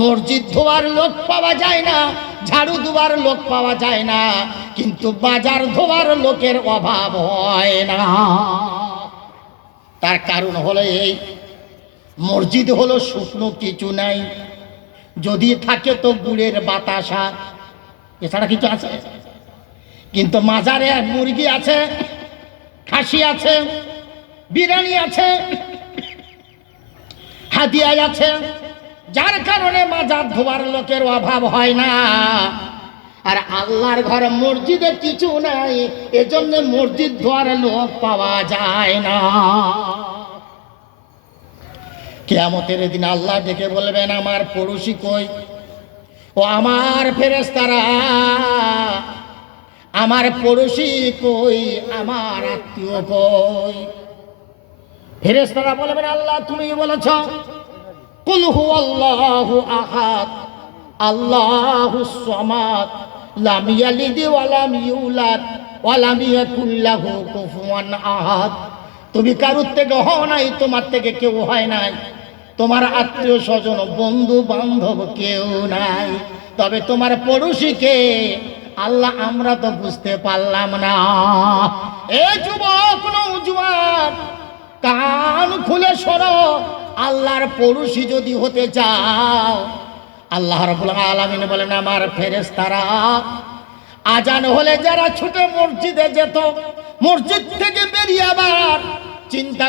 মসজিদ ধোয়ার লোক পাওয়া যায় না, ঝাড়ু দেওয়ার লোক পাওয়া যায় না, কিন্তু বাজার ধোয়ার লোকের অভাব হয় না। তার কারণ হলো এই, মসজিদ হলো শুকনো কিছু নাই, যদি থাকে তো গুড়ের বাতাসা, এছাড়া কিছু আছে? কিন্তু মাজারে মুরগি আছে, খাসি আছে, বিরিয়ানি আছে, হাদিয়া আছে, যার কারণে মাজার ধোয়ার লোকের অভাব হয় না। আর আল্লাহর ঘর মসজিদে কিছু নাই, এজন্য মসজিদ ধোয়ার লোক পাওয়া যায় না। কিয়ামতের দিন আল্লাহ ডেকে বলবেন, আমার পড়োশি কই? ও আমার ফেরেশতারা, আমার পড়োশি কই, আমার আত্মীয় কই? ফেরেশতারা বলবেন, আল্লাহ তুমি বলেছ কুল হুয়াল্লাহু আহাদ আল্লাহুস সামাদ লাম ইয়ালিদ ওয়া লাম ইউলাদ ওয়া লাম ইয়াকুল লাহু কুফুয়ান আহাদ। তুমি কারুর থেকে হও নাই, তোমার থেকে কেউ হয় নাই, তোমার আত্মীয় স্বজন বন্ধু বান্ধব কেউ নাই, তবে তোমার পড়োশিকে আল্লাহ আমরা তো বুঝতে পারলাম না। এ যুবক নওজোয়ান, কান খুলে শোনো, আল্লাহর পড়োশি যদি হতে চাও, আল্লাহ রাব্বুল আলামিন বলেন, আমার ফেরেশতারা আজান হলে যারা ছুটে মসজিদে যেত, মসজিদ থেকে বেরিয়ে আবার চিন্তা